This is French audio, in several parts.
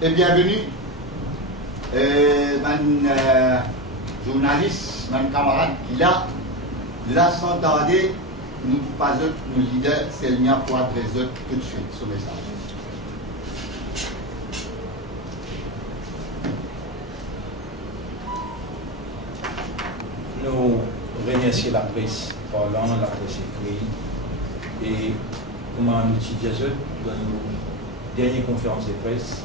Et bienvenue, mon journaliste, mon camarade qui là sans tarder, nous pas nos leaders, c'est le mien pour adresser tout de suite ce message. Nous remercions la presse parlant, la presse écrite et comment nous utilisons dans nos dernières conférences de presse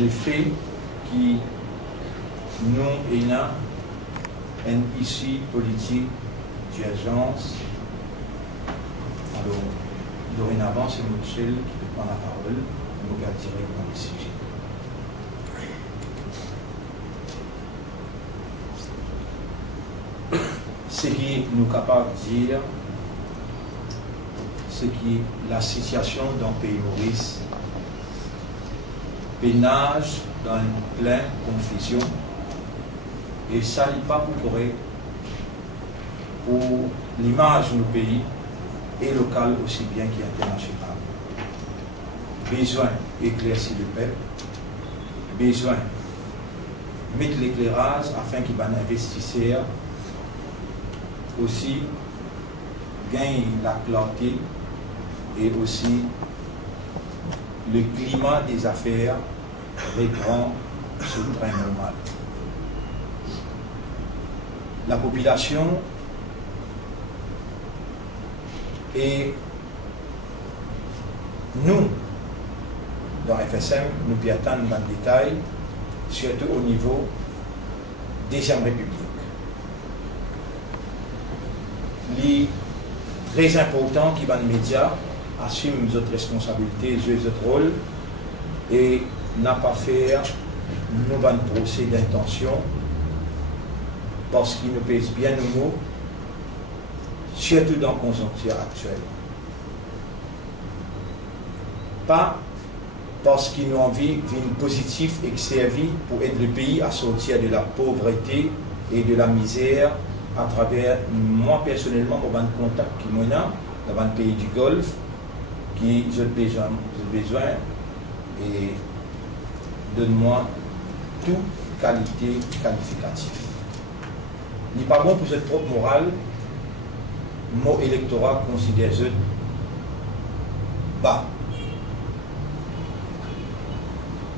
le fait qui nous et une issue politique d'urgence. Alors, dorénavant, c'est nous seul qui prend la parole, nous allons direct dans le sujet. Ce qui nous est capable de dire, c'est que la situation dans le pays Maurice pénage dans une pleine confusion et ça n'est pas pour correct pour l'image de nos pays et local aussi bien qu'international. Besoin d'éclaircir le peuple, besoin de mettre l'éclairage afin qu'il va investir aussi gagne la clarté et aussi le climat des affaires reprend ce train normal. La population et nous, dans FSM, nous pouvons attendre dans le détail, surtout au niveau des Deuxième République. Il est très important que les médias assument notre responsabilité, jouent notre rôle et n'a pas faire nous van procès d'intention parce qu'il nous pèse bien nos mots, surtout dans la conjoncture actuelle. Pas parce qu'ils nous envie d'une positive et servi pour aider le pays à sortir de la pauvreté et de la misère à travers, moi personnellement, au contact qui m'en a dans le pays du Golfe, qui j'ai besoin et donne-moi toute qualité qualificative. Il n'est pas bon pour cette propre morale, mot électoral considère bas.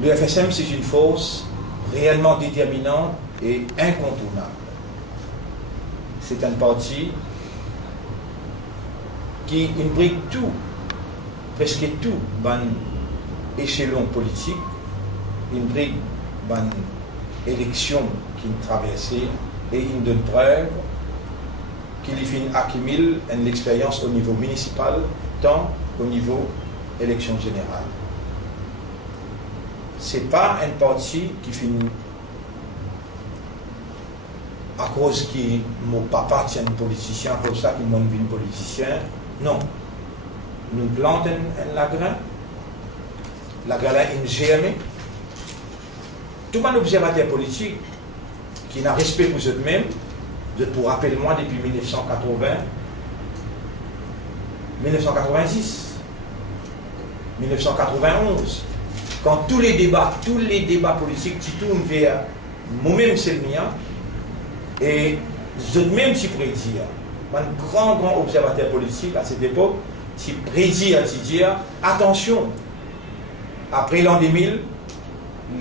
Le FSM, c'est une force réellement déterminante et incontournable. C'est un parti qui imbrique tout, presque tout, dans l'échelon politique, imbrique dans l'élection qui traversée et une donne preuve qu'il y a accumule une expérience au niveau municipal, tant au niveau élection générale. Ce n'est pas un parti qui finit à cause que mon papa tient un politicien, pour ça qu'il m'a vu un politicien. Non. Nous plantons un lagrin. La gala est germée. Tout un observateur politique qui n'a respect pour eux-mêmes, pour rappeler moi depuis 1980, 1990, 1991, quand tous les débats politiques qui tournent vers moi-même, c'est le mien, et eux-mêmes qui prédisent, un grand observateur politique à cette époque, qui prédit à dire attention, après l'an 2000,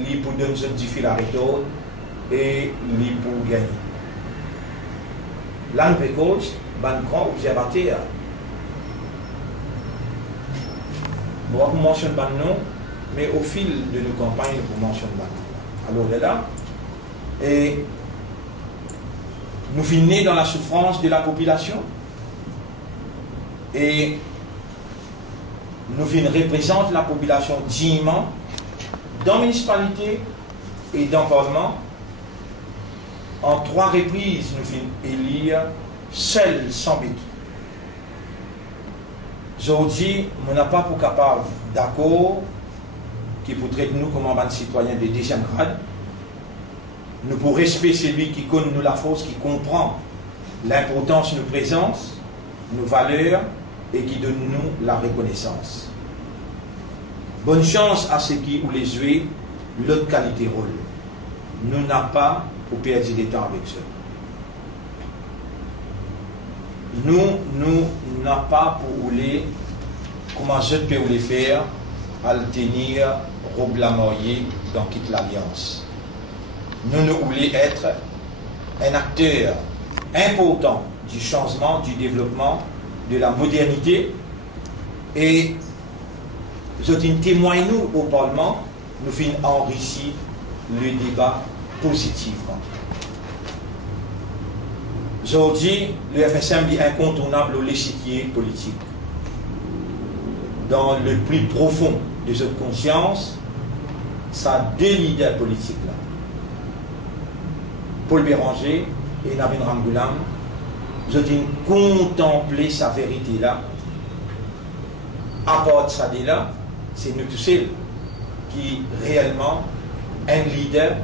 il pour donner une difficile à retour et il pour gagner. Là, nous avons un grand observateur. Nous avons mentionné le nom, mais au fil de nos campagnes, nous avons mentionné le nom. Alors là, et nous finissons dans la souffrance de la population et nous représentons la population dignement dans la municipalité et dans le Parlement. En 3 reprises, nous finissons élire seul sans but. Aujourd'hui, nous n'avons pas pour capable d'accord qui pour traiter nous comme un citoyen de 2e grade. Nous pour respecter celui qui connaît nous la force, qui comprend l'importance de nos présences, nos valeurs et qui donne nous la reconnaissance. Bonne chance à ceux qui ou les jouer l'autre qualité rôle. Nous n'avons pas pour perdre du temps avec ça. Nous n'avons pas pour les comment je peux les faire à le tenir roblamoyer dans quitte l'alliance. Nous voulons être un acteur important du changement, du développement, de la modernité et je témoigne nous au Parlement, nous finissons enrichir le débat positivement. Aujourd'hui, le FSM est incontournable au l'échiquier politique. Dans le plus profond de cette conscience, ça a deux leaders politiques là. Paul Béranger et Navin Ramgoulam, je dis contempler sa vérité là. À part de ça là, c'est nous tous seuls qui réellement un leader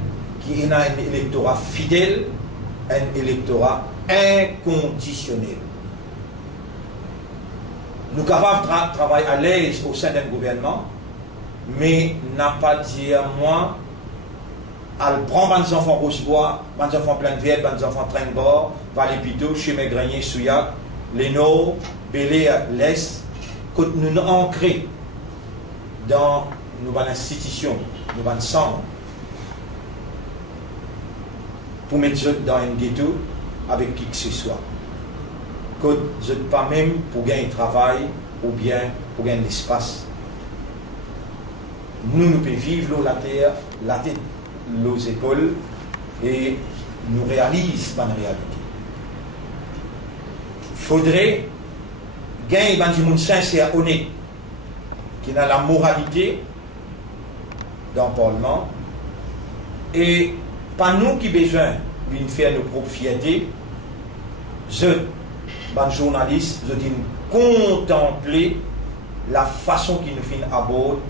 qui a un électorat fidèle, un électorat inconditionnel. Nous sommes capables de travailler à l'aise au sein d'un gouvernement, mais n'a pas dit à moi, à prendre des enfants Rochebois, des enfants plein de vielles, des enfants train de bord, Valépito, Chemegrenier, Souillac, Léno, Bélé, l'Est, que nous nous ancrés dans nos institutions, nos centres, pour mettre dans un ghetto avec qui que ce soit. Que je ne pas même pour gagner un travail ou bien pour gagner l'espace. Nous pouvons vivre la terre, la tête, nos épaules et nous réalisons la réalité. Il faudrait gagner un monde sincère, honnête, qui a la moralité dans le Parlement et pas nous qui besoin de faire nos propres fiertés. Je, ban journaliste, je dis contempler la façon qui nous fait aborder,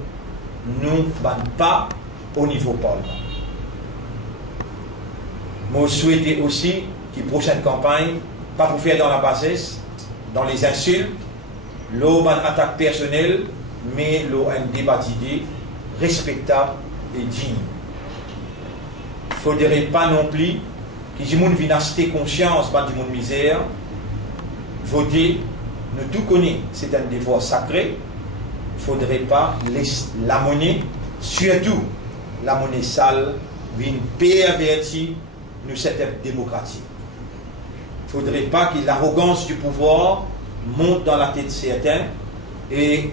nous ban pas au niveau Parlement. Moi, je souhaitais aussi que la prochaine campagne, pas pour faire dans la bassesse, dans les insultes, l'eau ban attaque personnelle, mais l'eau un débat d'idées respectable et digne. Il ne faudrait pas non plus que les gens viennent acheter conscience dans le monde misère. Voter, nous tout connaissons, c'est un devoir sacré. Il ne faudrait pas la monnaie, surtout la monnaie sale, vienne pervertir nous cette démocratie. Il ne faudrait pas que l'arrogance du pouvoir monte dans la tête de certains et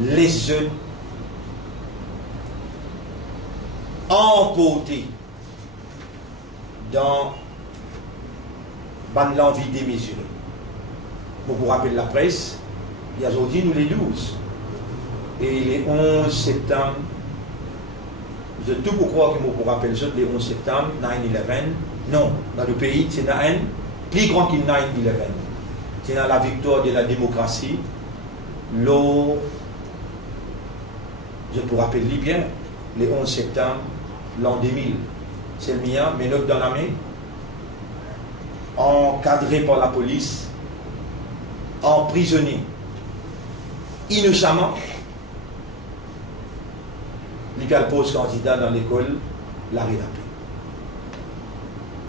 les emporter dans l'envie démesurée. Pour vous rappeler la presse, il y a aujourd'hui nous les 12 et les 11 septembre, je tout pour croire que je vous rappelle les 11 septembre, 9/11, non, dans le pays, c'est un plus grand que 9/11. C'est dans la victoire de la démocratie. Je vous rappelle bien, les 11 septembre, l'an 2000, c'est le mien, mais notre dans la main, encadré par la police, emprisonné innocemment, il pose candidat dans l'école, la paix.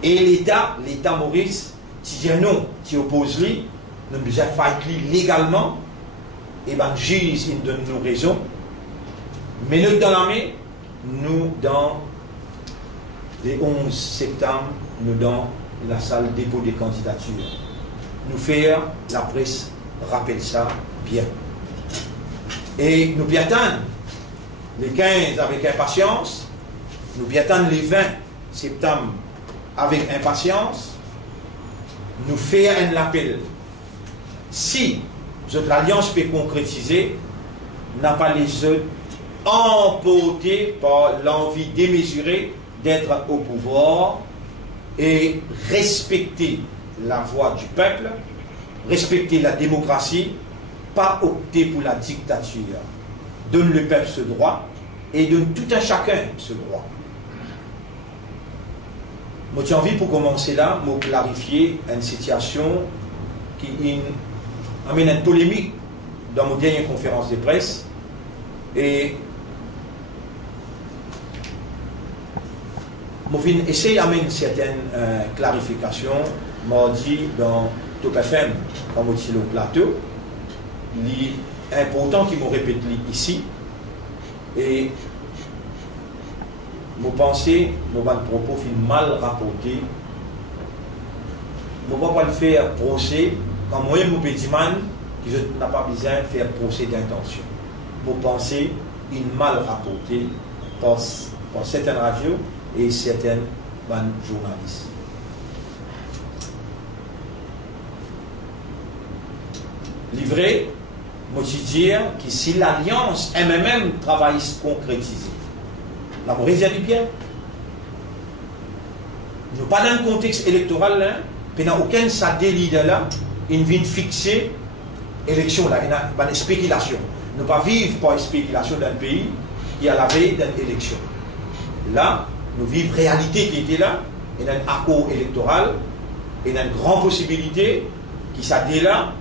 Et l'État Maurice, si dit non, qui oppose lui, nous devons faire légalement, et bien, juge, il donne nos raisons, mais nous dans la main, nous dans les 11 septembre, nous dans la salle dépôt des candidatures. Nous faire, la presse rappelle ça bien. Et nous bien attendre les 15 avec impatience, nous bien attendre les 20 septembre avec impatience, nous faire un appel. Si l'alliance peut concrétiser, n'a pas les autres emportés par l'envie démesurée d'être au pouvoir et respecter la voix du peuple, respecter la démocratie, pas opter pour la dictature. Donne le peuple ce droit et donne tout un chacun ce droit. Moi, j'ai envie pour commencer là, de clarifier une situation qui amène une polémique dans mon dernière conférence de presse Et je vais essayer d'amener certaines clarifications. Mardi, dans Top FM, quand je suis au plateau, il est important qu'ils me répètent ici. Et je pense que mon propos est mal rapporté. Je ne vais pas le faire procès. Quand moi, je peux dire que je n'ai pas besoin de faire procès d'intention. Je pense qu'il est mal rapporté par certaines radios et certaines journalistes. Livré, je dire que si l'alliance MMM travaille concrétisée, la mauvaise du bien. Nous pas dans un contexte électoral là, puis n'a aucun satellite là, il vient fixer élection là, il y a une spéculation. Nous pas vivre par spéculation d'un pays qui a la veille d'une élection. Là, nous vivons réalité qui était là, il y a un accord électoral, il y a une grande possibilité qui s'est là,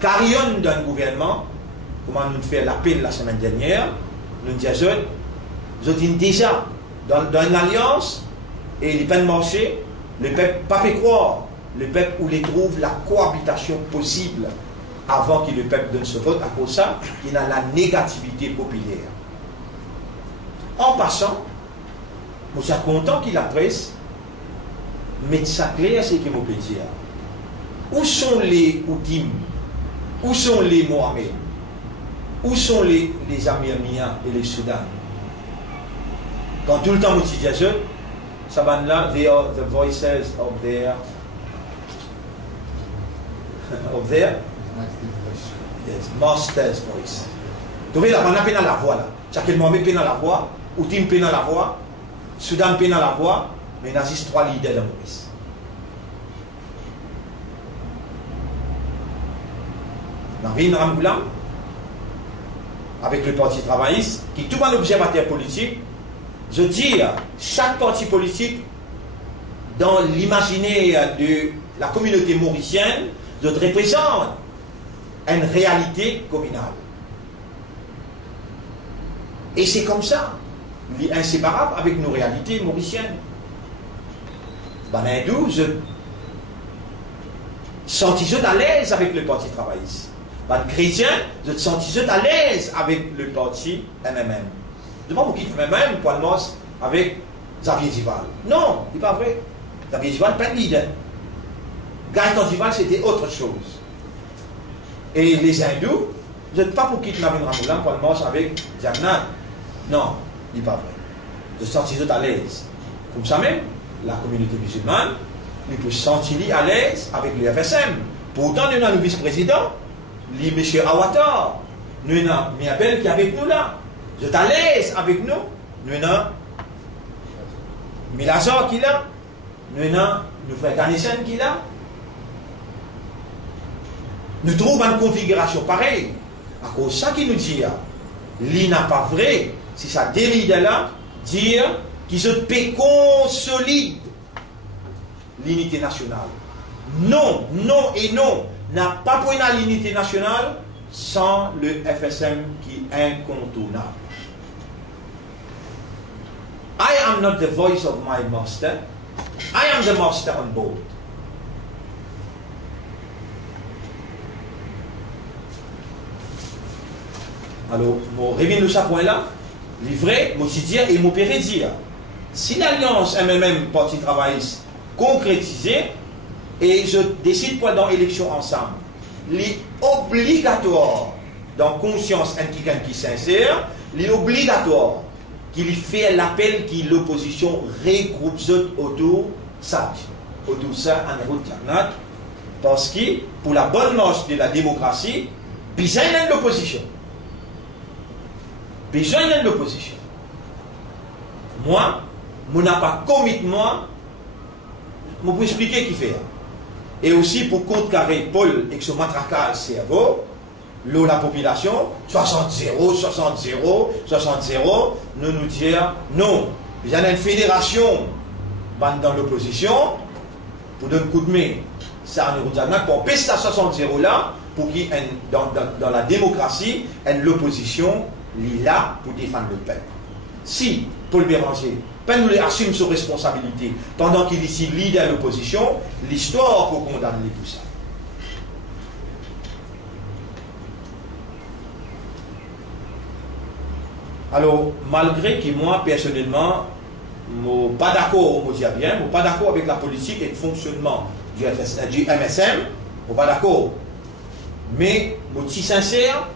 carillonne d'un gouvernement, comment nous fait l'appel la semaine dernière, nous disons, nous sommes déjà dans une alliance et les peines marché, le peuple pas fait croire, le peuple où les trouve la cohabitation possible avant que le peuple donne ce vote, à cause de ça, il a la négativité populaire. En passant, je suis content que la presse mette ça clair, c'est ce que je peux dire. Où sont les Outim? Où sont les Mohamed? Où sont les Amirmiens et les Soudan? Quand tout le temps je dis ça va là, they are the voices of their yes, master's voice. Vous voyez là, on a peine à la voix là. Chaque Mohamed peine à la voix, Outim peine à la voix, Soudan peine à la voix, mais il y a juste 3 leaders dans Maurice. Dans Vin Ramboulam, avec le Parti travailliste, qui est tout un observateur politique, je dis, chaque parti politique, dans l'imaginaire de la communauté mauricienne, représente une réalité communale. Et c'est comme ça, il est inséparable avec nos réalités mauriciennes. Ben, je sentis à l'aise avec le Parti travailliste. Ben, chrétien, je sentis à l'aise avec le Parti MMM. Je ne sais pas qui MMM, pour le mos avec Xavier Dival. Non, ce n'est pas vrai. Xavier Dival, pas de leader. Gaëtan Dival, c'était autre chose. Et les hindous, je ne sais pas pour qui Navin Ramoulan, pour le mos avec Jagannath. Non, ce n'est pas vrai. Je sentis à l'aise. Comme ça même, la communauté musulmane, nous peut se sentir à l'aise avec le FSM. Pourtant, nous avons le vice-président, M. Awatar. Nous avons Miabel qui est avec nous là. Je suis à l'aise avec nous. Nous avons Milazor qui est là. Nous avons le frère Ganesen qui est là. Nous trouvons une configuration pareille. À cause de ça qui nous dit, il n'est pas vrai, si ça délide là, dire qu'ils se paient consolide l'unité nationale. Non, non et non. N'a pas pour l'unité nationale sans le FSM qui est incontournable. I am not the voice of my master. I am the master on board. Alors, je reviens de ce point-là. Livré, je dire et je peux dire. Si l'alliance MMM Parti travailliste concrétisée, et je décide quoi dans l'élection ensemble, les obligatoire, dans conscience qui sincère, les obligatoire qu'il fait l'appel qui l'opposition regroupe autour ça, autour ça en route Jagannath, parce que pour la bonne marche de la démocratie, besoin de l'opposition. Besoin de l'opposition. Moi, je n'ai pas commitment, je peux expliquer qui fait. Et aussi pour contrecarrer Paul et que ce matraquage cerveau, la population, 60-0, 60-0, 60-0, nous dire non. Il y a une fédération dans l'opposition pour donner un coup de main. Ça nous dit qu'on pèse à 60-0 là pour qu'il dans la démocratie, l'opposition il est là pour défendre le peuple. Si Paul Béranger nous assume ses responsabilités pendant qu'il est ici leader de l'opposition, l'histoire pour condamner tout ça. Alors, malgré que moi, personnellement, je ne suis pas d'accord, je dis bien, je ne suis pas d'accord avec la politique et le fonctionnement du MSM, je ne suis pas d'accord. Mais je suis sincère,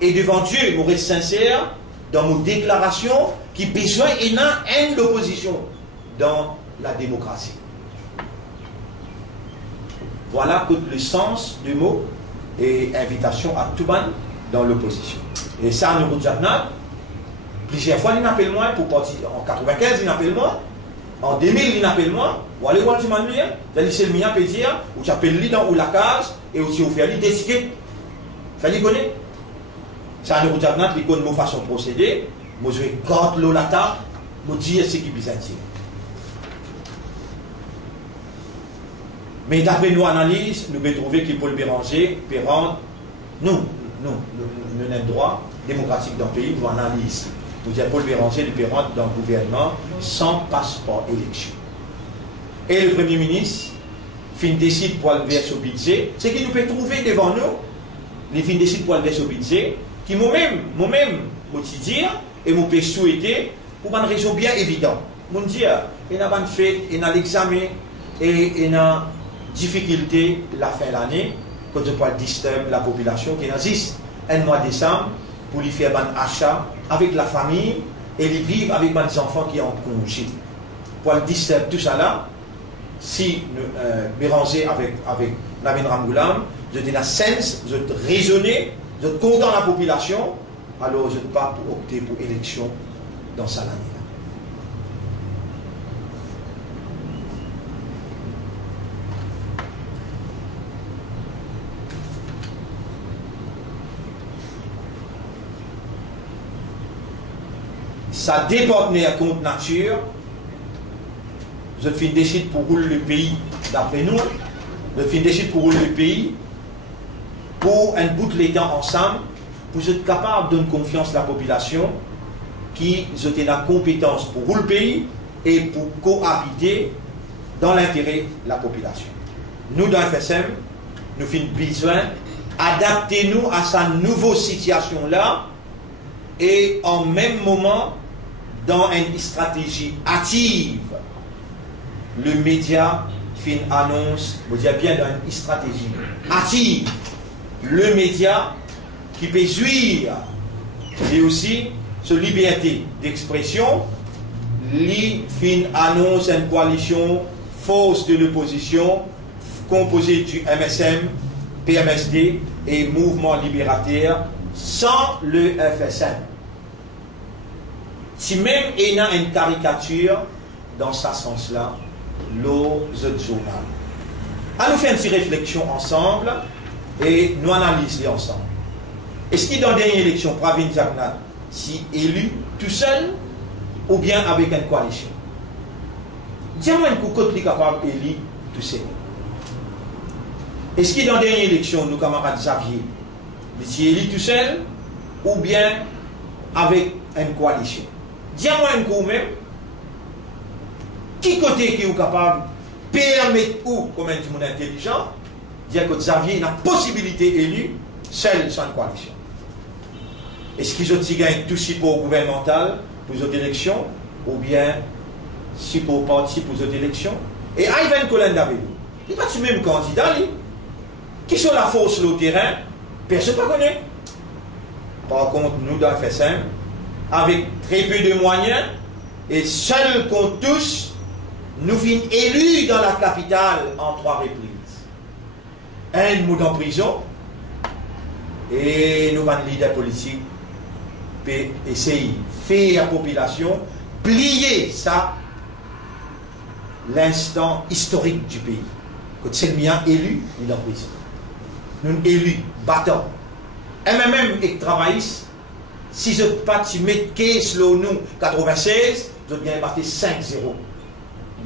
et devant Dieu, je reste sincère dans mes déclarations qui besoin et une l'opposition dans la démocratie. Voilà le sens du mot et invitation à tout le monde dans l'opposition. Et ça, nous disons plusieurs fois, il appelle moi pour partir en 95, il appelle moi, en 2000, il appelle moi, ou aller voir le manuel, vous allez chez le mien, peut dire, ou tu appelles lui dans la case, et aussi vous faites des tickets. Vous allez connaître. Ça, nous disons il connaît nos façons de procéder. Moi, je vais garder l'olata, je dire ce qui est bizarre. Mais d'après nos analyses, nous pouvons trouver qu'il peut le Béranger, nous avons un droit démocratique dans le pays, nous analysons. Nous disons Paul Béranger, le rentrer dans le gouvernement sans passeport élection. Et le Premier ministre décide pour le verser au budget, ce qui nous peut trouver devant nous, il décide pour le verser au budget, qui moi-même, je dire, et je peux souhaiter pour une raison bien évidente. Je dis, il y a une fête, il y a l'examen, et il y a une difficulté la fin de l'année, quand je peux disturber la population qui existe un mois de décembre pour lui faire un achat avec la famille et lui vivre avec mes enfants qui ont congé. Pour disturber tout ça là, si Béranger avec Navin Ramgoulam, je dis la sens, je raisonner, je condamne la population, alors je ne peux pas opter pour élection dans sa année. Ça dépend de compte nature. Je décide pour rouler le pays d'après nous. Je décide pour rouler le pays pour un bout de l'état ensemble, pour être capable de donner confiance à la population qui a la compétence pour rouler le pays et pour cohabiter dans l'intérêt de la population. Nous, dans FSM, nous avons besoin d'adapter nous à sa nouvelle situation-là et en même moment dans une stratégie active. Le média fait une annonce, vous dire bien dans une stratégie active. Le média qui peut jouir et aussi sa liberté d'expression, lui fait une annonce une coalition force de l'opposition composée du MSM, PMSD et Mouvement Libérateur sans le FSM. Si même il y a une caricature dans ce sens-là, l'autre journal. À nous faire une petite réflexion ensemble et nous analyser ensemble. Est-ce qu'il dans la dernière élection, Pravin Jagnat, si élu tout seul ou bien avec une coalition? Dis-moi un coup côté capable d'élu tout seul. Est-ce qu'il dans la dernière élection, nos camarades Xavier, si élu tout seul ou bien avec une coalition? Dis-moi un coup même, qui côté qui est capable de permettre ou, comme un monde intelligent, dire que Xavier a une possibilité élue, seul sans coalition. Est-ce qu'ils ont gagné tout support gouvernemental pour les élections, ou bien support parti pour les élections? Et Ivan Colin David, il n'est pas le même candidat, lui. Qui sont la force sur le terrain? Personne ne connaît. Par contre, nous, dans FSM, avec très peu de moyens, et seuls contre tous, nous sommes élus dans la capitale en 3 reprises. Un mot en prison, et nous, les leaders politiques, peut essayer de faire la population plier ça, l'instant historique du pays. Quand c'est le mien élu, il est en prison. Nous élus, battants. Et même les travaillistes, si je ne pas mettre 15 nous 96, je viens marquer 5-0.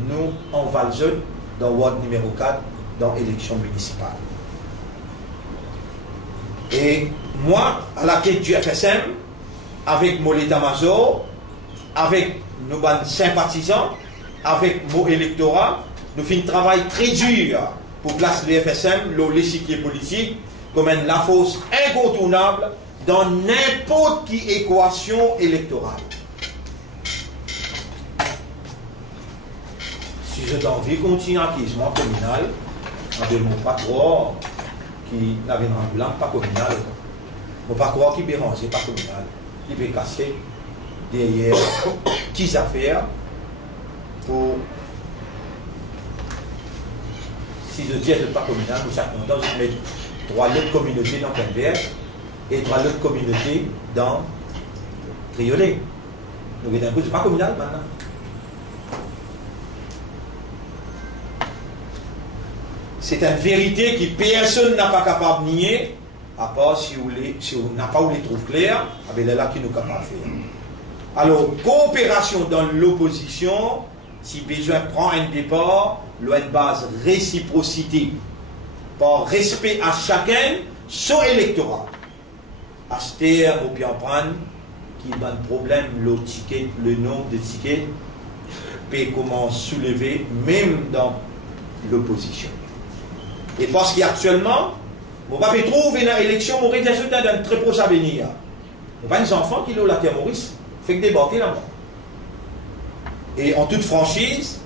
Nous, on va le jeune dans Ward numéro 4, dans l'élection municipale. Et moi, à la tête du FSM, avec mon état-major, avec nos sympathisants, avec mon électorat, nous faisons un travail très dur pour placer le FSM, l'échiquier politique, comme la force incontournable dans n'importe quelle équation électorale. Si je t'en veux continuer à acquisement communal, avec mon patron qui n'avait un blanc pas communal, mon patron qui bérangeait pas communal, il peut casser derrière petites affaires pour, si je dis pas communal, nous sommes contents de mettre 3 autres communautés dans Plein-Vert et 3 autres communautés dans Triolet. Donc, d'un coup, c'est pas communal maintenant. C'est une vérité que personne n'a pas capable de nier, à part si on n'a pas où les trouve clairs, avec là qui nous capable de faire. Alors, coopération dans l'opposition, si besoin prend un départ, une base réciprocité, par respect à chacun, son électorat. Acheter ou bien prendre, qui a un problème, le nombre de tickets, peut comment soulever, même dans l'opposition. Et parce qu'actuellement, on va trouver une élection, on résultat d'un très proche avenir. On va des enfants qui ont la terre Maurice, fait que débattre là-bas. Et en toute franchise,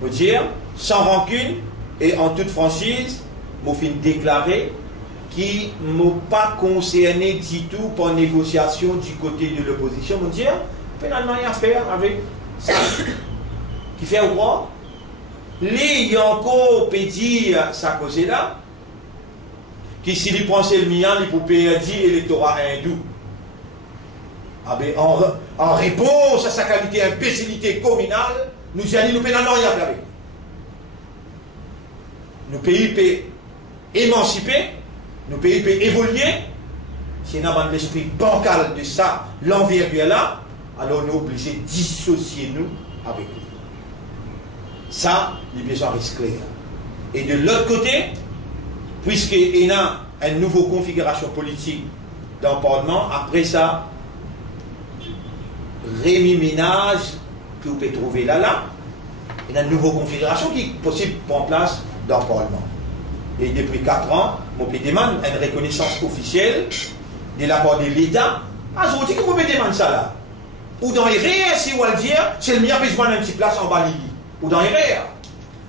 je veux dire, sans rancune, et en toute franchise, je vais déclarer qui ne m'ont pas concerné du tout par négociation du côté de l'opposition. Je veux dire, finalement, rien à faire avec ça. Qui fait ou quoi? Les Yanko peut dire sa cause là, qui s'il prend le mien, il peut dire électorat hindou. Ah ben, en réponse à sa qualité imbécilité communale, nous allons nous pénaliser rien faire avec. Nos pays peuvent émanciper, nos pays peuvent évoluer. Si nous avons l'esprit bancal de ça, l'envergure là, alors nous sommes obligés de dissocier nous avec lui. Ça, il y a besoin de clair. Et de l'autre côté, puisqu'il y a une nouvelle configuration politique dans le Parlement, après ça, Rémi Ménage, que vous pouvez trouver là, il y a une nouvelle configuration qui est possible pour en place dans le Parlement. Et depuis 4 ans, mon pays demande une reconnaissance officielle de la part de l'État. Ah, je vous dis que vous pouvez demander ça là. Ou dans les réels, si vous le dire, c'est le meilleur besoin d'une petite place en Bali. Ou dans les réels.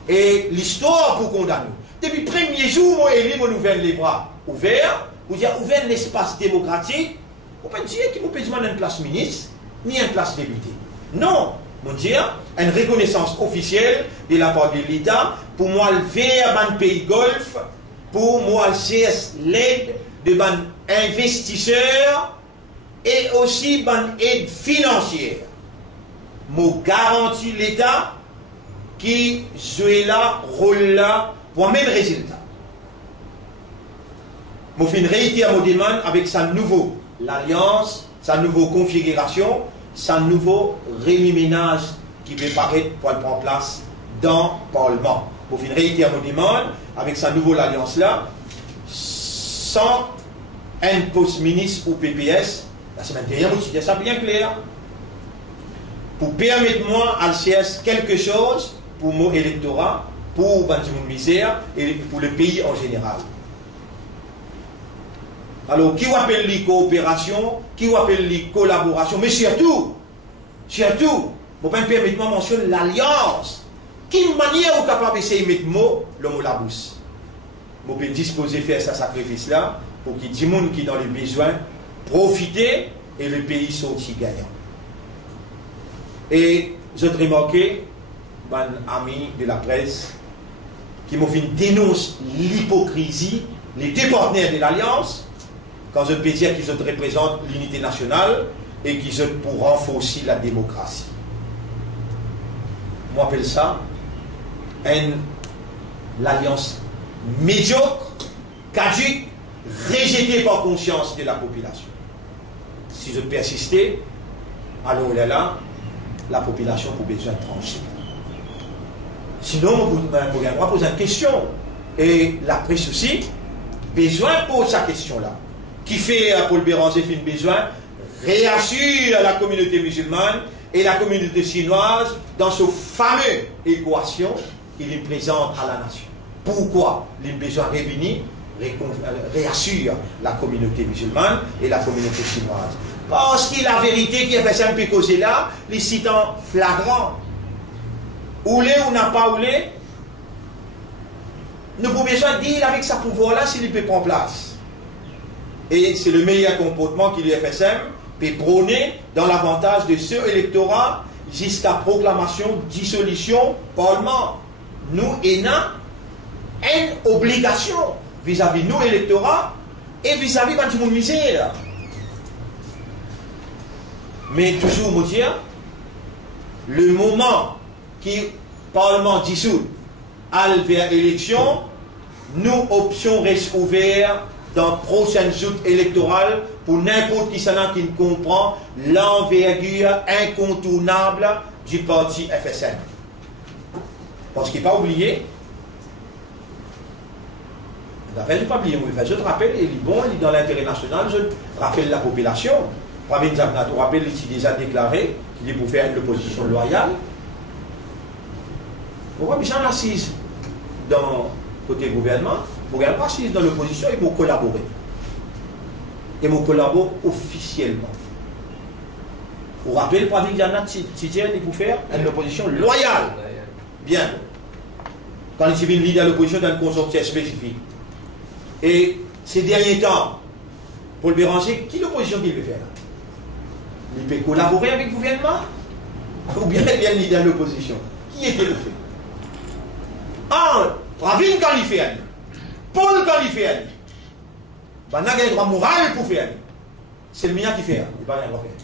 Et l'histoire pour condamner. Depuis le premier jour, moi, Élie, moi, nous ouvert les bras ouverts, vous dire ouvert l'espace démocratique, vous pouvez dire qu'il vous peut demander une place ministre, ni une place député. Non, mon Dieu, une reconnaissance officielle de la part de l'État pour moi le faire dans le pays golfe, pour moi l'aide de ban investisseurs et aussi ban aide financière. Moi garantis l'État qui joue là, rôle là, pour même résultat. Je fais une réitère mon demande avec sa nouvelle l'alliance, sa nouvelle configuration, sa nouveau Rémi Ménage qui va paraître pour le prendre place dans le Parlement. Je fais une réitère mon demande avec sa nouvelle alliance là, sans un poste ministre ou PPS, la semaine dernière, je suis ça bien clair, pour permettre moi à CS quelque chose pour mon électorat, pour mon misère et pour le pays en général. Alors, qui appelle les coopération, qui appelle les collaboration, mais surtout, je peux me permettre de mentionner l'alliance. Quelle manière vous êtes capable d'essayer de mettre le mot la bouche? Vous pouvez disposer de faire ce sacrifice-là pour qu'il y ait des gens qui, dans les besoins, profiter et le pays sortit gagnant. Et je te remarqué, mon ami de la presse, qui m'ont fait dénoncer l'hypocrisie, les deux partenaires de l'Alliance, quand je peux dire qu'ils représentent l'unité nationale et qu'ils sont pour renforcer la démocratie. Moi, j'appelle ça l'alliance médiocre, caduque, rejetée par conscience de la population. Si je persistais, alors là, la population pour besoin de trancher. Sinon, vous poser une question. Et la presse aussi, besoin de poser sa question-là. qui fait Paul Béranger fin besoin, réassure la communauté musulmane et la communauté chinoise dans ce fameux équation qu'il présente à la nation. Pourquoi il besoin réunir, réassure la communauté musulmane et la communauté chinoise? Parce que la vérité qui est fait un peu causé là, les citants flagrants, oulé ou n'a pas oulé, nous pouvons besoin de dire avec sa pouvoir là s'il peut prendre place. Et c'est le meilleur comportement que l'UFSM peut prôner dans l'avantage de ce électorat jusqu'à proclamation, dissolution, parlement. Nous ayons une obligation vis-à-vis nous électorats et vis-à-vis de notre misère. Mais toujours vous dire, le moment qui Parlement dissout al vers élection, nous options restent ouvertes dans prochaines joutes électorales pour n'importe qui qui comprend l'envergure incontournable du parti FSM. Parce qu'il n'est pas oublié, je pas oublié, je te rappelle, il est bon, il est dans l'intérêt national, je rappelle la population. Pravin Jagnat, on rappelle, il déjà déclaré qu'il est pour faire l'opposition loyale. Pourquoi j'en assise dans le côté gouvernement, pour qu'elle assise dans l'opposition, ils vont collaborer. Ils vont collaborer officiellement. Vous rappelez, Pravin Jagnat, il est pour faire une opposition loyale. Bien. Quand il est leader de l'opposition dans un consortium spécifique. Et ces derniers temps, Paul Béranger, qui est l'opposition qu'il veut faire? Il peut collaborer avec le gouvernement ou bien il est leader de l'opposition? Qui était le fait? Pravin quand il fait, Paul quand il fait, il a un droit moral pour faire. C'est le mien qui fait, il n'a pas le droit de faire.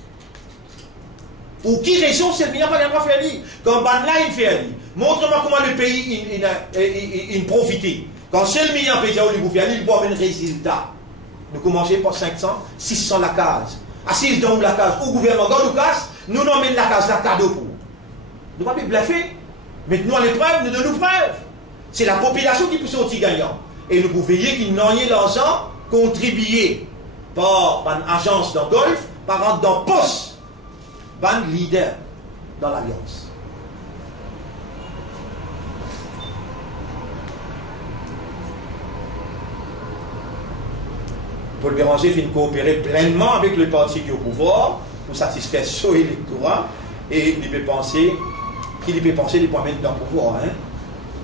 Pour qui raison c'est le mien qui n'a pas le droit de faire? Quand là il fait, montre-moi comment le pays il profite. Quand c'est le mien qui fait, il doit avoir un résultat. Nous commençons par 500, 600 la case. Assise dans la case, au gouvernement, dans le casse, nous nommons la case, la cadeau pour. Nous ne pouvons pas bluffer. Maintenant, l'épreuve, nous donnons preuve. C'est la population qui peut sortir gagnant. Et nous pouvons veiller qu'il n'en ait l'argent contribué par une agence dans Golfe, par dans poste, un leader dans l'Alliance. Paul Béranger fait coopérer pleinement avec le parti qui est au pouvoir pour satisfaire son électorat et il peut penser qu'il peut penser des points mettre dans le pouvoir.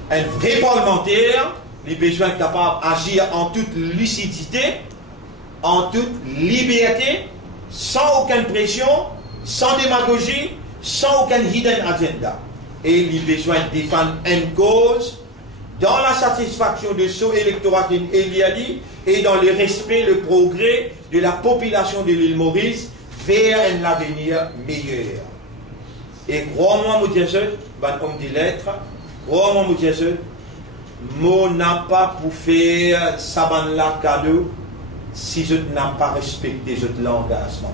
Un vrai parlementaire, il a besoin d'être capable d'agir en toute lucidité, en toute liberté, sans aucune pression, sans démagogie, sans aucun hidden agenda. Et il a besoin de défendre une cause dans la satisfaction de son électorat qu'il a dit et dans le respect, le progrès de la population de l'île Maurice vers un avenir meilleur. Et crois-moi, mon Dieu, homme de lettres, crois-moi, mon Dieu, moi n'a pas pour faire saban la cadeau si je n'ai pas respecté l'engagement.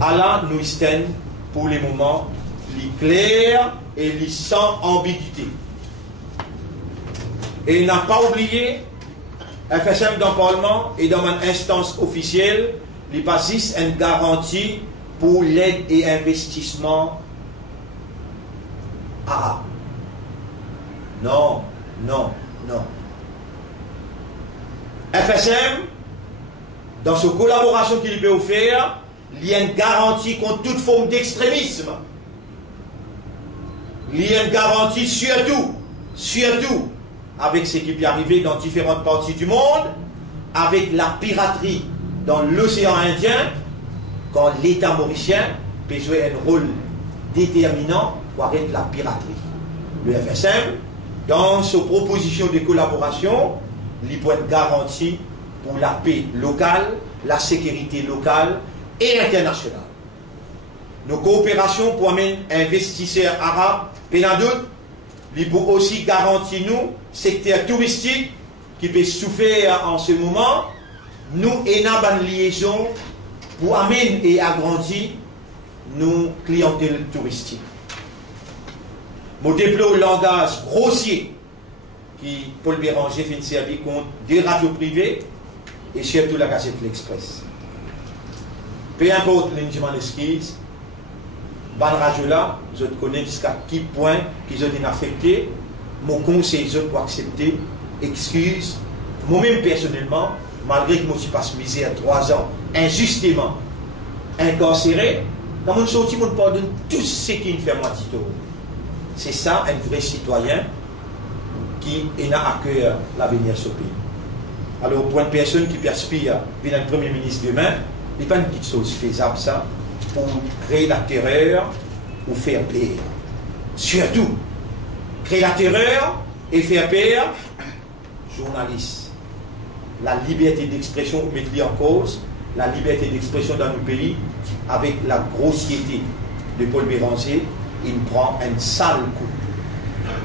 Allah nous estime pour les moments les clairs et les sans ambiguïté. Et il n'a pas oublié, FSM dans le Parlement et dans une instance officielle, il passe une garantie pour l'aide et investissement arabe. Non, non, non. FSM, dans sa collaboration qu'il peut offrir, il y a une garantie contre toute forme d'extrémisme. Il y a une garantie surtout, avec ce qui peut arriver dans différentes parties du monde, avec la piraterie dans l'océan Indien, quand l'État mauricien peut jouer un rôle déterminant pour arrêter la piraterie. Le FSM, dans ses propositions de collaboration, il peut être garantie pour la paix locale, la sécurité locale et internationale. Nos coopérations pour amener investisseurs arabes, pénadoutes, il peut aussi garantir nous, secteur touristique qui peut souffrir en ce moment, nous avons une liaison pour amener et agrandir nos clientèles touristiques. Nous déployons le langage grossier qui Paul Béranger fait une service contre des radios privées et surtout la Gazette L'Express. Peu importe l'individu d'esquisse, ban radio là, je connais jusqu'à quel point qu'ils ont été affectés. Mon conseil, je peux accepter, excuse, moi-même personnellement, malgré que moi je passe misère 3 ans, injustement incarcéré, quand on sortit, on pardonne tout ce qui fait moitié. C'est ça, un vrai citoyen qui a à cœur l'avenir de ce pays. Alors, pour une personne qui aspire à devenir un Premier ministre demain, il n'y a pas une petite chose faisable, ça, pour créer la terreur ou faire peur. Surtout, créer la terreur et faire peur, journalistes. La liberté d'expression, mettez en cause, la liberté d'expression dans nos pays, avec la grossièreté de Paul Béranger, il prend un sale coup.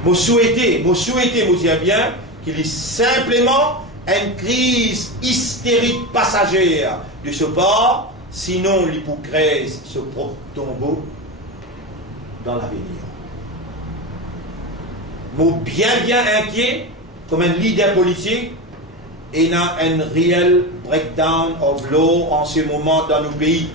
Moi souhaitez, vous dire bien, qu'il y ait simplement une crise hystérique passagère de ce port, sinon l'hypocrisie se propre tombeau dans l'avenir. Moi bien inquiet, comme un leader politique, et a un réel breakdown of law en ce moment dans nos pays.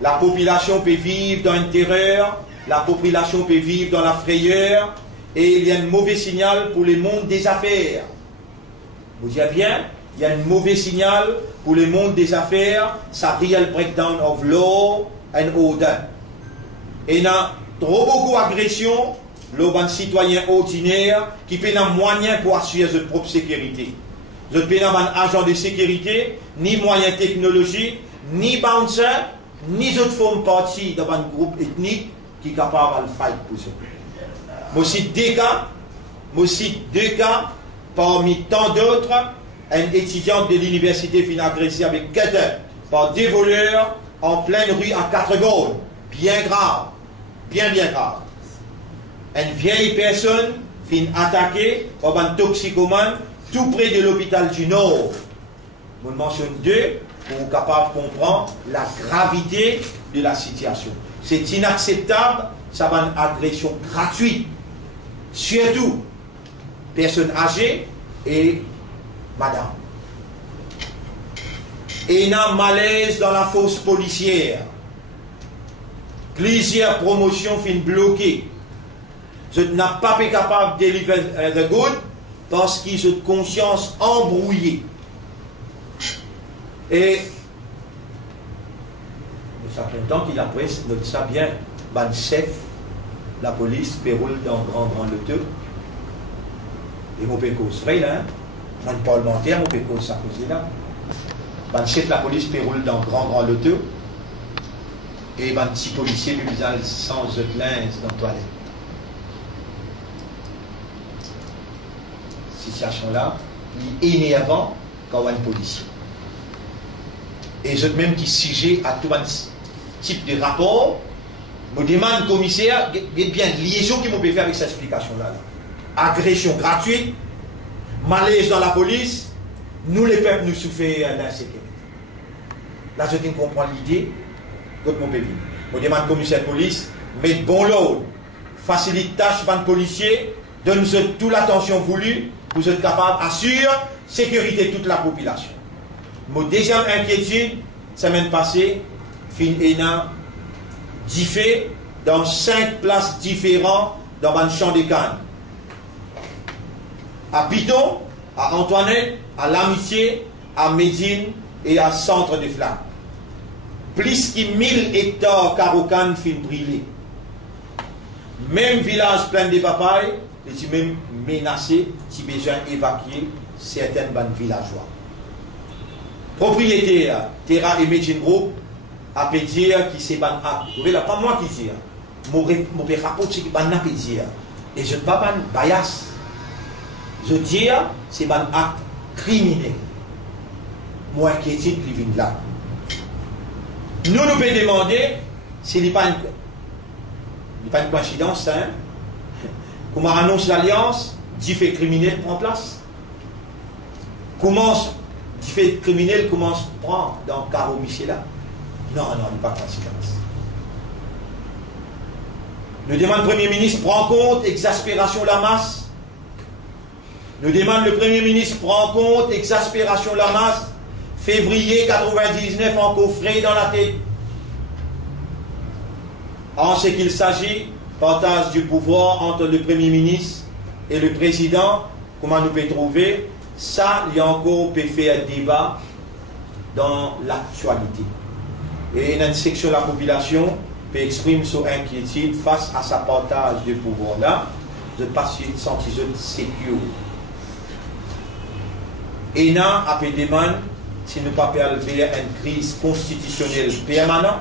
La population peut vivre dans une terreur, la population peut vivre dans la frayeur, et il y a un mauvais signal pour le monde des affaires. Vous dites bien, il y a un mauvais signal pour le monde des affaires, ça real breakdown of law and order. Et il y a trop beaucoup d'agressions, les citoyens ordinaires qui paient un moyen pour assurer leur propre sécurité. Vous n'avez pas un agent de sécurité, ni moyens technologiques, ni bouncer, ni autres formes partie dans un groupe ethnique qui est capable de fight pour ça. Moi aussi deux cas, parmi tant d'autres, un étudiant de l'université finit agressé avec 4 heures par des voleurs en pleine rue à 4 Gaules. Bien grave, bien grave. Une vieille personne finit attaquée par un toxicomane tout près de l'hôpital du Nord. Je mentionne 2 pour être capable de comprendre la gravité de la situation. C'est inacceptable, ça va une agression gratuite. Surtout, personnes âgées et madame. Et il y a un malaise dans la force policière. Plusieurs promotions finissent bloquées. Je n'ai pas été capable de délivrer the good parce qu'ils ont une conscience embrouillée. Et nous sommes contents qu'il a pris notre ça bien, ban chef, la police, péroule dans grand loto. Et mon pécos, vrai là, un parlementaire, mon pécos, ça cause là. Ban chef de la police, péroule dans grand loto. Et ban petit policier, lui disant sans autre linge dans la toilette. Situation là, il est énervant quand on a un policier. Et je même qui sujet à tout un type de rapport, me demande commissaire, bien liaison qui m'ont fait faire avec cette explication-là. Agression gratuite, malaise dans la police, nous les peuples nous souffrons d'insécurité. Là, je comprends l'idée de mon pays. Me demande commissaire de police, mettre bon l'ordre, facilite tâche par le policier, donne-nous toute l'attention voulue, pour être capable d'assurer la sécurité de toute la population. Mon deuxième inquiétude, semaine passée, fin ENA, 10 faits dans 5 places différentes dans un champ de canne. À Piton, à Antoinette, à l'Amitié, à Médine et à Centre de Flamme. Plus que 1000 hectares carocanes fin brûlés. Même village plein de papayes, et tu même menacé, tu besoin d'évacuer certains villageois. Propriétaire, Terra et Medjin Group, à dire qui c'est ban acte. Vous voyez là, pas moi qui dis. Mon rapport, c'est que ban a dire. Et je ne pas ban bias. Je dis, c'est ban acte criminel. Moi qui est qui vient là. Nous pouvons demander, s'il n'y a pas une coïncidence, hein, comment annonce l'alliance, du fait criminel prend place. Comment du fait criminel commence à prendre dans le cas Michela? Non, pas de coïncidence. Nous demande le Premier ministre prend compte exaspération la masse. Nous demande le Premier ministre prend compte exaspération la masse. février 99 encoffré dans la tête. En ce qu'il s'agit, partage du pouvoir entre le Premier ministre et le Président, comment nous pouvons trouver, ça, il y a encore peut faire un débat dans l'actualité. Et une section de la population peut exprimer son inquiétude face à sa partage de pouvoir-là, de ne pas se sentir sécure. Et là, après demander si nous ne pas prélever une crise constitutionnelle permanente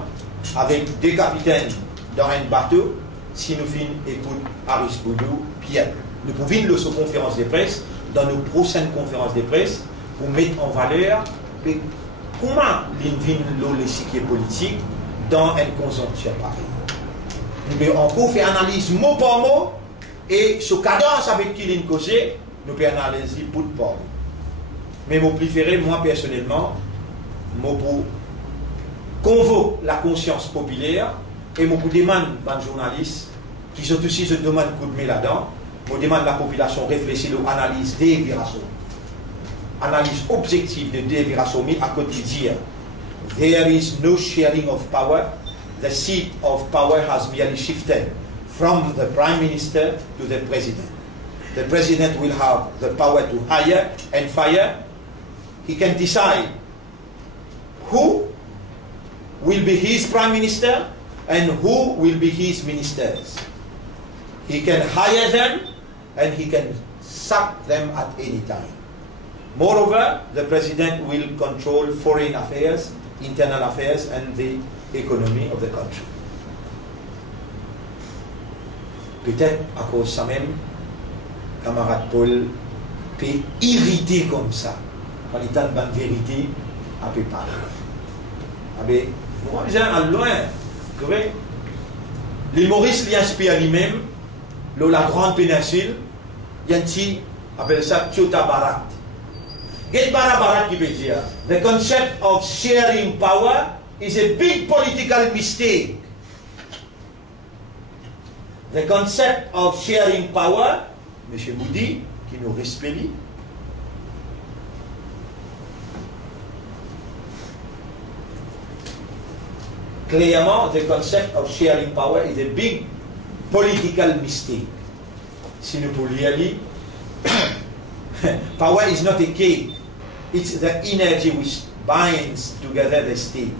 avec deux capitaines dans un bateau, si nous finissons écoute Aristoudou, Pierre. Nous pouvons le sur conférence de presse, dans nos prochaines conférences de presse, pour mettre en valeur comment l'échiquier politique dans une conjoncture pareille. Nous pouvons encore faire analyse mot par mot et sur cadence avec qui l'on cause, nous pouvons analyser bout par bout. Mais mon préféré, moi personnellement, moi pour convoquer la conscience populaire et moi pour demander aux journalistes qui sont aussi se demandent coup de main là-dedans, moi demande à la population réfléchir à l'analyse des virations. Analyse objective de des virations à côté de dire there is no sharing of power, the seat of power has merely shifted from the Prime Minister to the President. The President will have the power to hire and fire. He can decide who will be his Prime Minister and who will be his ministers. He can hire them and he can sack them at any time. Moreover, the President will control foreign affairs, internal affairs and the economy of the country. Peut-être à cause de ça même, camarade Paul peut irriter comme ça. Quand il a une vérité, à peu parler. Mais moi, je viens à loin. L'humoriste l'inspire à lui-même, la grande péninsule, il y a un petit, appelle ça Chota Barat. Get Barat qui veut dire, the concept of sharing power is a big political mistake. The concept of sharing power, M. Moudi, qui nous respecte, clairement, the concept of sharing power is a big political mistake. Si nous pouvons lire, power is not a cake. It's the energy which binds together the state.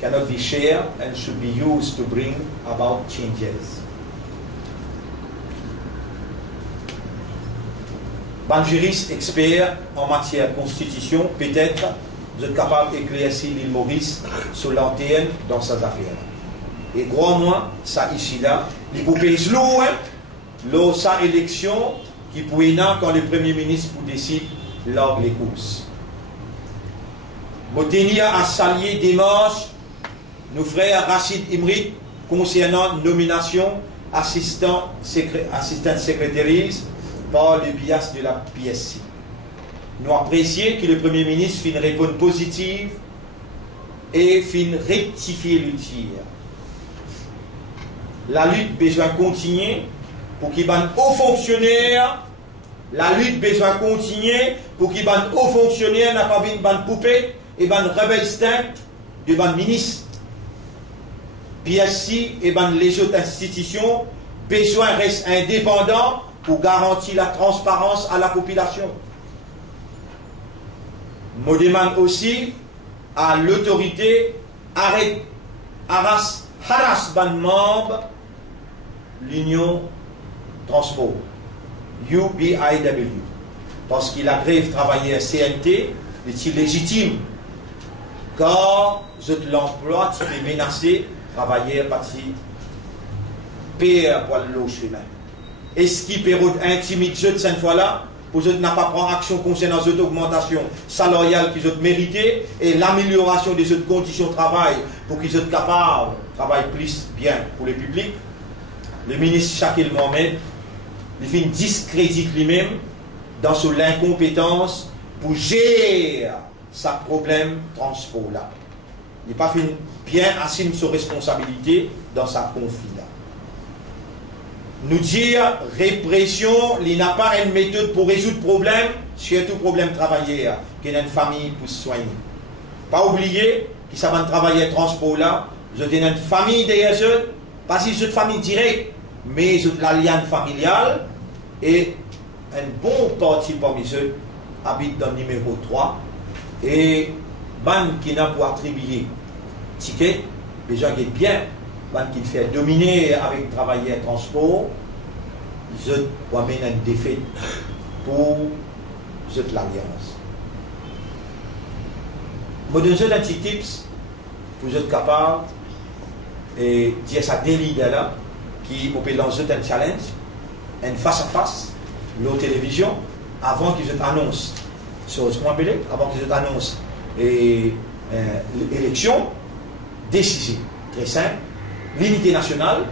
Cannot be shared and should be used to bring about changes. Ban juriste expert en matière de constitution, peut-être, vous êtes capable d'éclaircir l'île Maurice sur l'antenne dans ses affaires. Et crois-moi, ça ici-là, il faut payer loin, sa élection qui pourrait naître quand le Premier ministre pour décider lors des courses. Motenia a salué dimanche nos frères Rachid Imrit concernant nomination assistant secrétaire par le biais de la PSC. Nous apprécions que le Premier ministre finisse répondre positive et finisse rectifier le tir. La lutte besoin continuer pour qu'il y ait hauts fonctionnaires. La lutte besoin continuer pour qu'il y ait hauts fonctionnaires n'a pas une bonne poupée et une rebelle de ban ministre. PSC et les autres institutions besoin reste indépendant pour garantir la transparence à la population. Je demande aussi à l'autorité harass ban membre l'Union Transport, UBIW, parce qu'il a grève travailleur CNT, est légitime, car l'emploi qui est menacé, travailleur parti père pour le chemin. Est-ce qu'il peut intimider cette fois-là pour que n'a pas prendre action concernant cette augmentation salariale qu'ils ont méritée et l'amélioration des autres conditions de travail pour qu'ils soient capables de travailler plus bien pour le public? Le ministre Shakil Mohamed, il fait une discrédit lui-même dans son incompétence pour gérer sa problème transport là. Il n'a pas fait bien assumer ses responsabilités dans sa conflit là. nous dire répression, il n'a pas une méthode pour résoudre problème, surtout problème travaillé, qu'il y a une famille pour se soigner. Pas oublier qu'ils savent travailler transport là, vous avez une famille derrière eux, pas si c'est une famille directe, mais c'est l'alliance familiale, et un bon parti parmi eux habite dans le numéro 3, et ban qui n'a pour attribuer ticket, les gens qui est bien, ban qui fait dominer avec travailler et transport, je dois mener une défaite pour l'alliance. Je vais donner un petit tips pour être capable de dire ça des leaders là qui peut lancer un challenge, un face-à-face, la télévision, avant qu'ils annoncent sur ce point belé, avant qu'ils annoncent l'élection décisive, très simple, l'unité nationale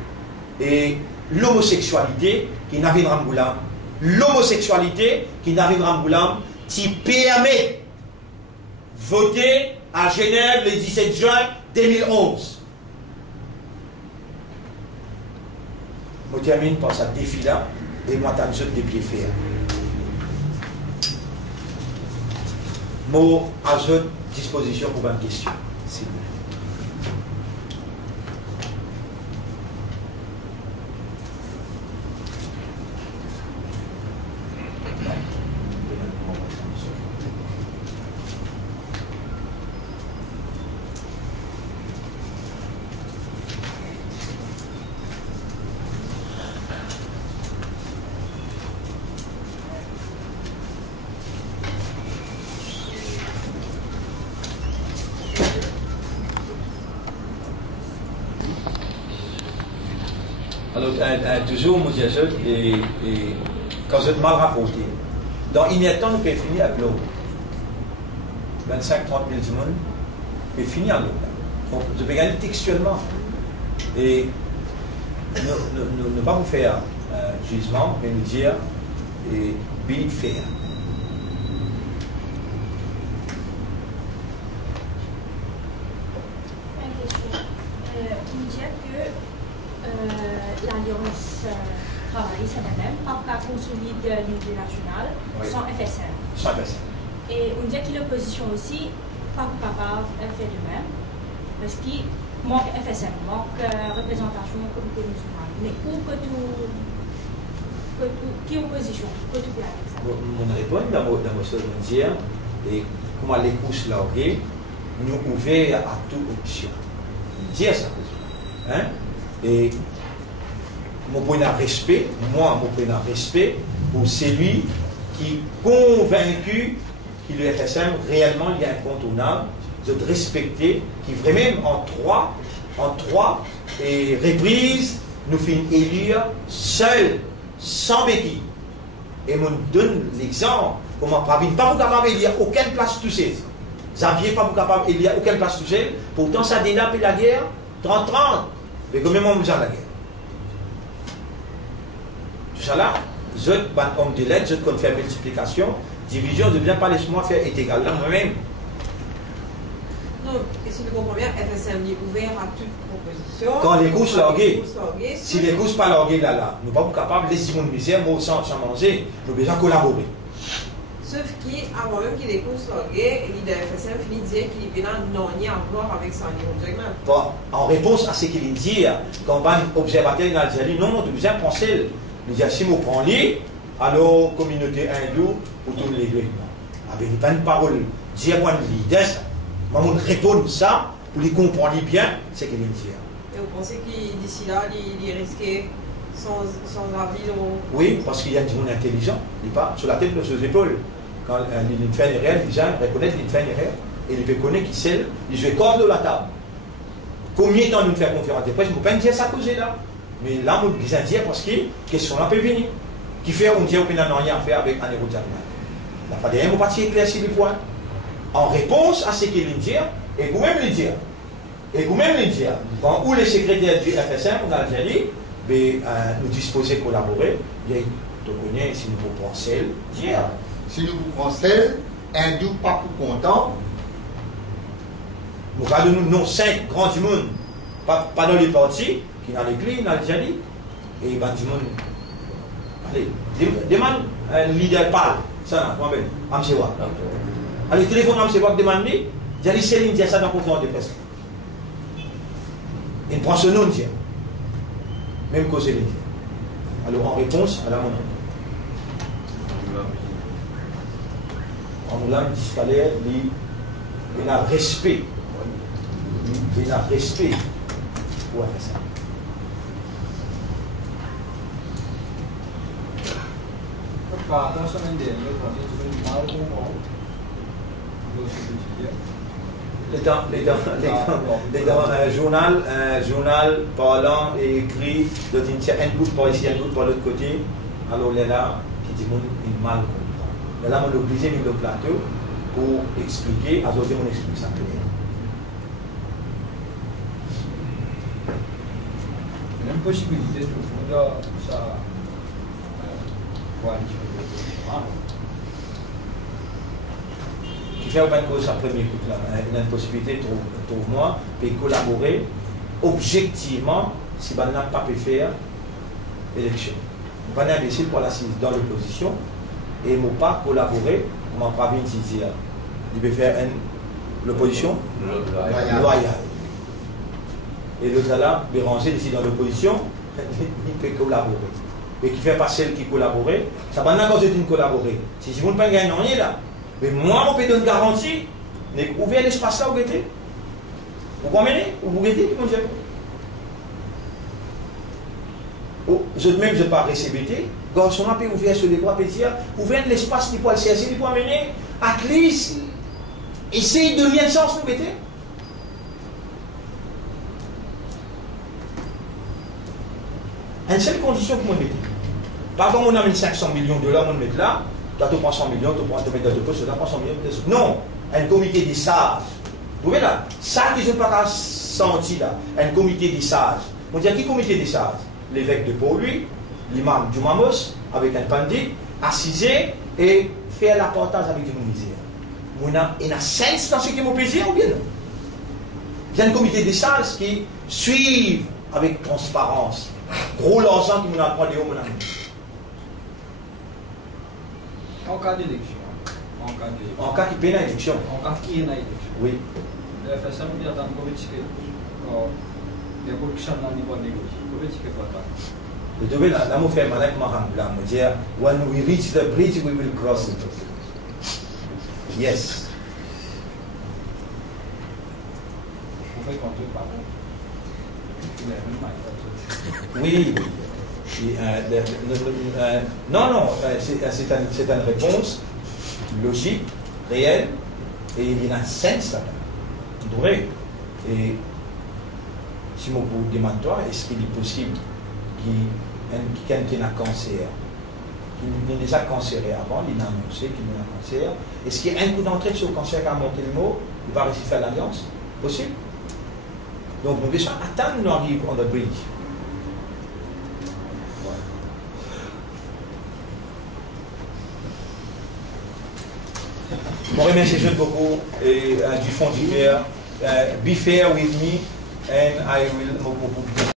et l'homosexualité qui n'a pas de l'homosexualité qui n'a pas de qui permet voter à Genève le 17 juin 2011. Je termine par ce défi-là et moi, je des pieds faire. Moi, à votre disposition pour une question, s'il vous plaît. Alors, toujours, moi, je dis, et quand je mal rapporté, dans il y a temps, nous pouvons finir avec l'eau. 25-30 000 monde, nous pouvons finir avec l'eau. Donc, je peux gagner textuellement. Et ne pas vous faire jugement, mais nous dire, et bien faire. L'Alliance travailliste elle-même, pas consolide l'unité nationale, sans FSM. Sans FSM. Et on dit que l'opposition aussi, pas capable de faire de même, parce qu'il manque FSM, manque représentation comme musulmane. Mais où que tout. Qui opposition que tout là avec ça? Mon réponse dans mon chose de dire, et comment les couches là, nous ouverts à toute option. Dire ça. Hein? Et mon point de respect, moi, mon point de respect pour celui qui est convaincu que le FSM réellement il est incontournable, de respecter, qui vraiment en trois reprises, nous finissons élire seul, sans béquille. Et on donne l'exemple, comment Pravine, pas vous capable d'élire aucune place tout seul. Xavier, pas vous capable d'élire aucune place tout seul. Pourtant, ça dénape la guerre 30-30. Mais quand même, on besoin de la guerre. Tout ça là, je homme de l'aide, je qu'on fait multiplication, division, de bien pas laisse-moi faire est égal là moi-même. Donc, si je comprends bien, FSM est ouvert à toute proposition. Quand les couches larguées, si les couches pas larguées là, nous ne sommes pas capables de laisser mon misère, moi sans manger, nous avons besoin de collaborer. Sauf qu'avant même qu'il y ait des couches larguées, l'idée de FSM finit de dire qu'il n'a rien à voir avec ça. Bon, en réponse à ce qu'il dit, quand un observateur en Algérie, non, nous devons penser. Nous disons, si nous prenons l'île, alors communauté hindoue, pour tous les deux. Avec une bonne parole, dire-moi l'idée, ça. Moi, je réponds ça, pour les comprendre bien, c'est qu'il dit. Et vous pensez qu'il, d'ici là, il risquait sans avis Oui, parce qu'il y a des gens intelligents, il pas sur la tête de ses épaules. Quand il fait une erreur, déjà, il reconnaît qu'il fait une erreur, et il peut connaître qui c'est, il joue corps de la table. Combien de temps nous fait conférence de presse, je ne peux pas dire ça cause là. Mais là, nous disons dire parce que la question là peut venir. Qui fait, on dit qu'on n'a rien à faire avec un héros de la famille. Il faut partir éclaircir les points. En réponse à ce qu'il dit, et vous-même le dire. Et vous-même le dire. Quand où les secrétaires du FSM en Algérie, nous disposons de collaborer, bien, tu connais, si nous vous pensez, dire. Si nous vous pensez, un doux pas pour content. Nous regardons nous, non, 5 grands du monde, pas dans les partis, qui dans l'église, en Algérie. Et ben, du monde. Allez, demande un leader parle. Ça, moi, ben, Amsewa. Allez, téléphone Amsewa, demande-lui. J'ai dit, Céline dit ça dans la conférence de presse. Il prend ce nom, tiens. Même que Céline. Alors, en réponse à la monnaie. En voulant qu'il fallait il a respect. Il a respect pour faire ça. Un journal parlant et écrit, un groupe par ici, un groupe par l'autre côté. Alors là, qui dit il mal comprend. Là, on est obligé de le plateau pour expliquer, à d'autres on explique ça. Il y a une possibilité de faire ça. Qui fait pas que ça premier coup là, il y a une possibilité trouve moi de collaborer objectivement si on n'a pas pu faire élection. On va imbécile pour l'assise dans l'opposition et ne pas collaborer comme en province ici. Il peut faire l'opposition loyale. Et l'autre là, Béranger ici dans l'opposition, il peut collaborer. Et qui fait pas celle qui collaborait, ça va pas quand collaborer. Si vous ne pouvez pas gagner rien là, mais moi, on peut donner une garantie, mais ouvrez l'espace là où vous êtes. Vous comprenez? Vous êtes, comment dire? Je même, je ne pas RCBT, garçon, on peut ouvrir sur les droits, peut dire, ouvrez l'espace qui peut le CSC, qui peut amener, at least, essayez de donner un sens, vous êtes. Une seule condition que vous mettez. Par exemple, on a mis 500 millions de dollars, on met là, quand tu prends 100 millions, tu prends dans le poste, tu prends 100 millions de dollars. Non, un comité des sages. Vous voyez là, ça qui ne sont pas senti là, un comité des sages. On dit à qui comité des sages? L'évêque de Pau-Louis, l'imam du Mamos, avec un pandit, assiser et faire la partage avec du misère. Il y a 5 dans ce qui est mon plaisir ou bien non? Il y a un comité des sages qui suivent avec transparence. Gros l'argent qui nous apprend des hauts, mon ami. En cas d'élection. En cas qu'il y ait une élection. En cas qu'il y ait une élection. Oui. Le FSM dit à tant que il y a beaucoup de gens dans le niveau négocié. Vous devez là, me faire malade, me dire, when we reach the bridge, we will cross it. Yes. Vous faites compter par Oui. Non, c'est une réponse logique, réelle, et il y a un sens là. Vrai. Et si je vous demande, est-ce qu'il est possible quelqu'un qui a un cancer, qui est déjà cancéré avant, il a annoncé qu'il a un cancer, est-ce qu'il y a un coup d'entrée sur le cancer qui a monté le mot, il va réussir à faire l'alliance? Possible? Donc, nous déjà attendre nous arrive on the bridge. Je vous remercie beaucoup du fond du cœur. Be fair with me and I will